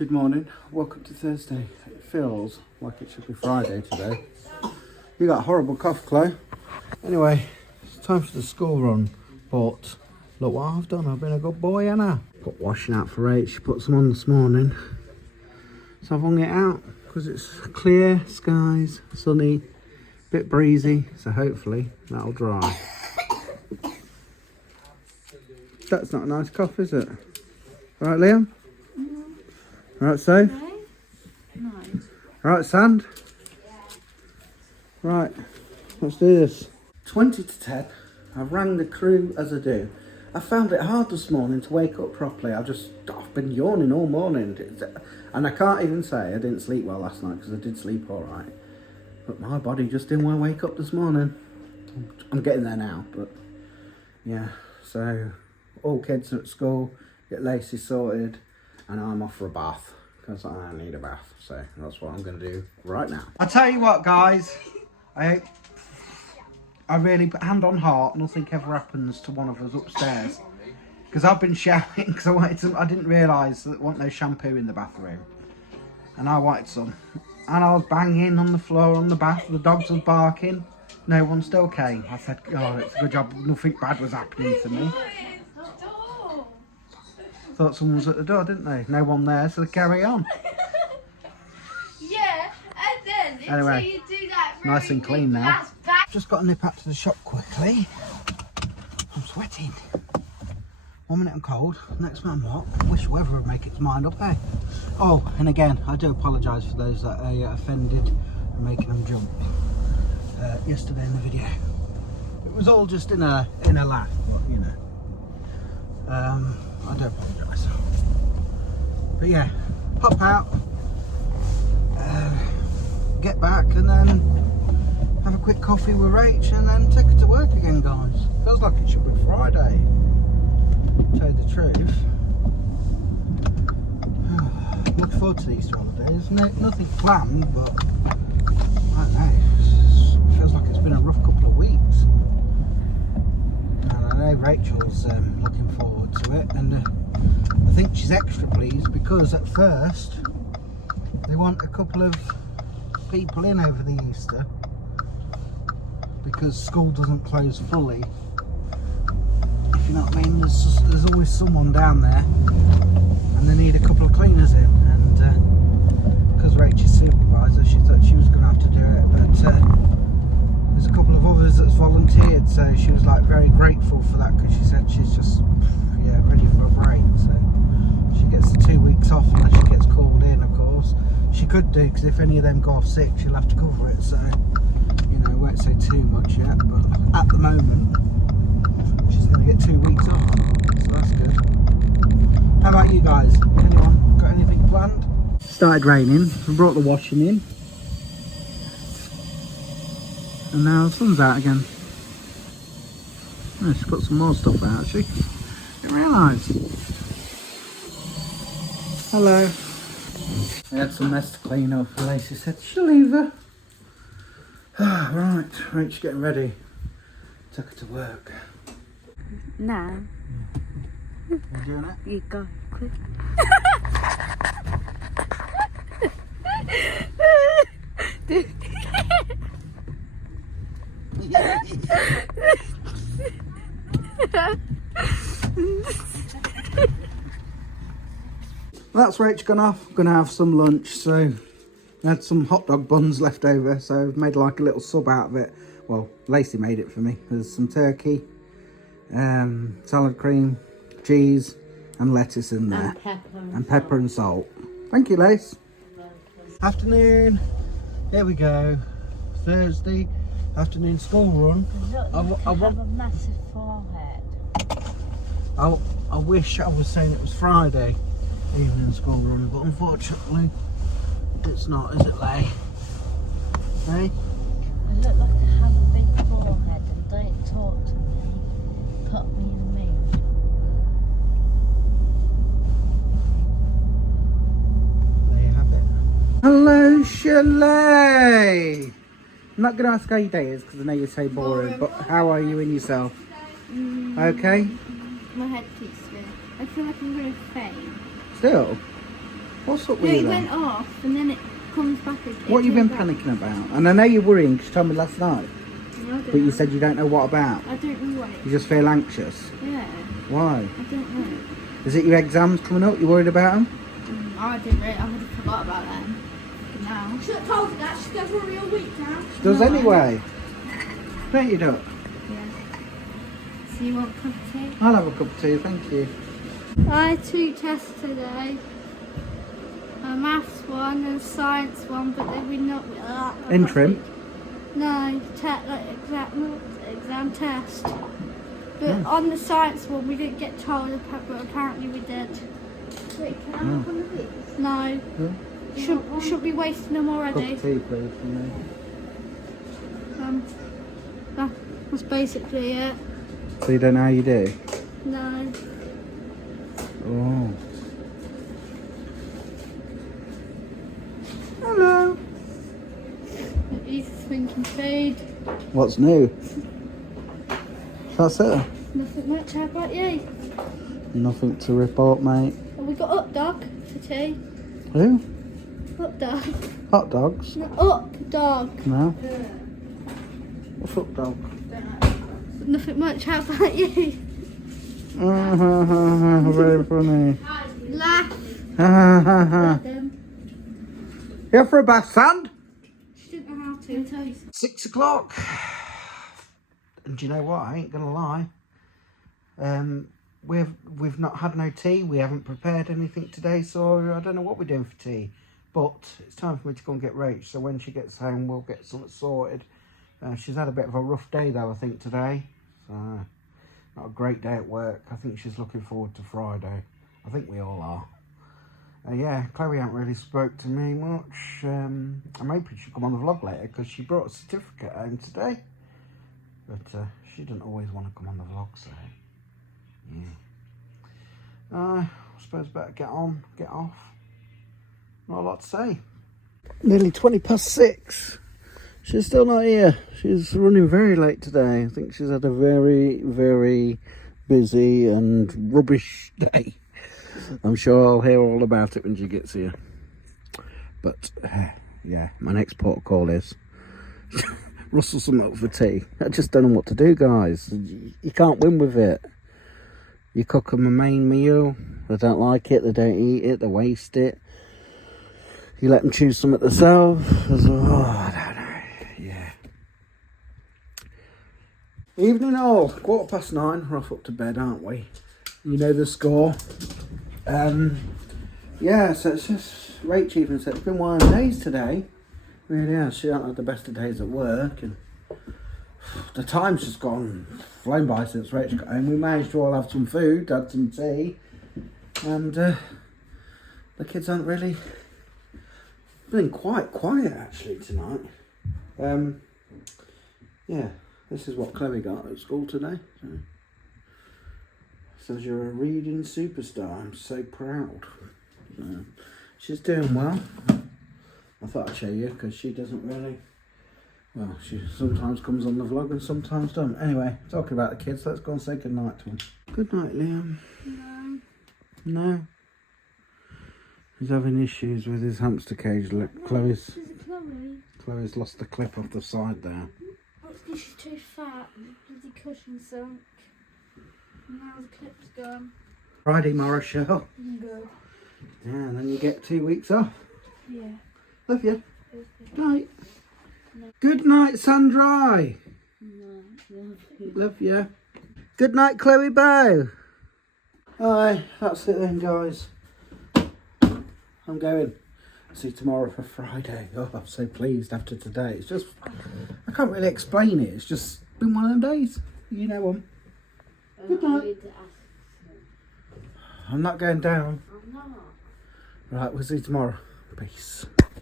Good morning, welcome to Thursday. It feels like it should be Friday today. You got a horrible cough, Chloe. Anyway, it's time for the school run. But look what I've done, I've been a good boy, Anna. Put washing out for H, she put some on this morning. So I've hung it out because it's clear skies, sunny, bit breezy, so hopefully that'll dry. That's not a nice cough, is it? Right, Liam? Right, so? No. Right, Sand? Right, let's do this. 20 to 10. I've rang the crew as I do. I found it hard this morning to wake up properly. I've been yawning all morning. And I can't even say I didn't sleep well last night because I did sleep all right. But my body just didn't want to wake up this morning. I'm getting there now, but yeah. So all kids are at school, get Lacey sorted, and I'm off for a bath because I need a bath. So that's what I'm going to do right now. I tell you what, guys, I really, hand on heart, nothing ever happens to one of us upstairs. Because I've been shouting because I didn't realise that there wasn't no shampoo in the bathroom. And I wanted some. And I was banging on the floor on the bath, the dogs was barking. No one still came. I said, oh, it's a good job nothing bad was happening to me. Thought someone was at the door, didn't they? No one there, so they carry on. Yeah, and then Anyway, you do that nice and clean now. back. Just got to nip out to the shop quickly. I'm sweating. 1 minute I'm cold, next minute I'm hot. Wish weather would make its mind up, eh? Oh, and again, I do apologise for those that are offended and making them jump yesterday in the video. It was all just in a laugh, but you know. I do apologise. But yeah, pop out, get back, and then have a quick coffee with Rach, and then take her to work again, guys. Feels like it should be Friday, to tell you the truth. Look forward to the Easter holidays. Nothing planned, but I don't know. It feels like it's been a rough couple of weeks. And I know Rachel's looking forward to it, and I think she's extra pleased because at first they want a couple of people in over the Easter because school doesn't close fully. If you know what I mean, there's always someone down there, and they need a couple of cleaners in. And because Rachel's supervisor, she thought she was going to have to do it, but there's a couple of others that's volunteered, so she was like very grateful for that because she said she's just ready for a break. So she gets the 2 weeks off unless she gets called in, of course. She could do, because if any of them go off sick, she'll have to cover it. So you know, I won't say too much yet, but at the moment she's going to get 2 weeks off, so that's good. How about you guys? Anyone got anything planned? Started raining, we brought the washing in. And now the sun's out again. Oh, she put some more stuff out, she. Didn't realise. Hello. I had some mess to clean up. Lacey said she'll leave her. Right, Rachel's getting ready. Took her to work. Now. You doing it? You go quick. That's Rach gone off. Gonna have some lunch. So I had some hot dog buns left over, so I've made like a little sub out of it. Well, Lacey made it for me. There's some turkey, salad cream, cheese and lettuce in there, and pepper and salt. Thank you, Lace. Afternoon. Here we go. Thursday afternoon school run. Look, I have a massive forehead. I wish I was saying it was Friday evening school run, but unfortunately it's not, is it, Lay? Hey? I look like I have a big forehead, and don't talk to me. Put me in the mood. There you have it. Hello, Shirley! I'm not going to ask how your day is because I know you say boring, but how are you in yourself? Okay? My head keeps spinning. I feel like I'm going to faint. Still? What's up No, with you it then? went off and then it comes back again. What have you been panicking about? And I know you're worrying because you told me last night. But you said you don't know what about. I don't know what it You just feel anxious. Yeah. Why? I don't know. Is it your exams coming up? You worried about them? I didn't really. I would have forgot about them. Now. Should have told you that. She goes for a real week now. She does No. anyway. Don't you, Duck? Yeah. So you want a cup of tea? I'll have a cup of tea, thank you. I had 2 tests today. A maths one and a science one, but they were not. Interim? No, exam test. But on the science one, we didn't get told, but apparently we did. Wait, can I have one of these? No. Should be wasting them Cup already. of tea, please, for me. That's basically it. So you don't know how you do? No. Oh. Hello. Easy thinking food. What's new? That's it. Nothing much. How about you? Nothing to report, mate. Have we got up dog for tea? Who? Up dog. Hot dogs? No, up dog. No. What's up, dog? Nothing much. How about you? Very funny. Laugh. You here for a bath, son? She didn't know how to. Tell you. 6 o'clock. And do you know what? I ain't gonna lie. We've not had no tea. We haven't prepared anything today, so I don't know what we're doing for tea. But it's time for me to go and get Rach. So when she gets home, we'll get something sorted. She's had a bit of a rough day though, I think, today. So not a great day at work. I think she's looking forward to Friday. I think we all are. Yeah, Chloe hasn't really spoke to me much. I'm hoping she'll come on the vlog later because she brought a certificate home today. But she doesn't always want to come on the vlog, so yeah. I suppose better get on, get off. Not a lot to say. Nearly 6:20. She's still not here. She's running very late today. I think she's had a very, very busy and rubbish day. I'm sure I'll hear all about it when she gets here. But, yeah, my next port of call is rustle some up for tea. I just don't know what to do, guys. You can't win with it. You cook them a main meal. They don't like it. They don't eat it. They waste it. You let them choose something themselves. Oh, I don't know. Yeah. Evening all. 9:15. We're off up to bed, aren't we? You know the score. Yeah, so it's just Rach even said it's been one of the days today. Really has. She hasn't had the best of days at work, and the time's just flown by since Rach got home. We managed to all have some food, had some tea, and the kids aren't really been quite quiet actually tonight. Yeah, this is what Chloe got at school today. So. Says you're a reading superstar. I'm so proud. She's doing well. I thought I'd show you because she doesn't really. Well, she sometimes comes on the vlog and sometimes don't. Anyway, talking about the kids, let's go and say good night to them. Good night, Liam. No. No. He's having issues with his hamster cage. Look, Chloe's lost the clip off the side there. That's because she's too fat. The bloody cushion sunk. Now the clip's gone. Friday, Morris show. Good. Yeah, and then you get 2 weeks off. Yeah. Love you. Night. No. Good night, Sandra. No, love you. Love you. Good night, Chloe Bow. Aye, that's it then, guys. I'm going. See you tomorrow for Friday. Oh, I'm so pleased after today. It's just, I can't really explain it. It's just been one of them days. You know them. Good night. I'm not going down. I'm not. Right, we'll see you tomorrow. Peace.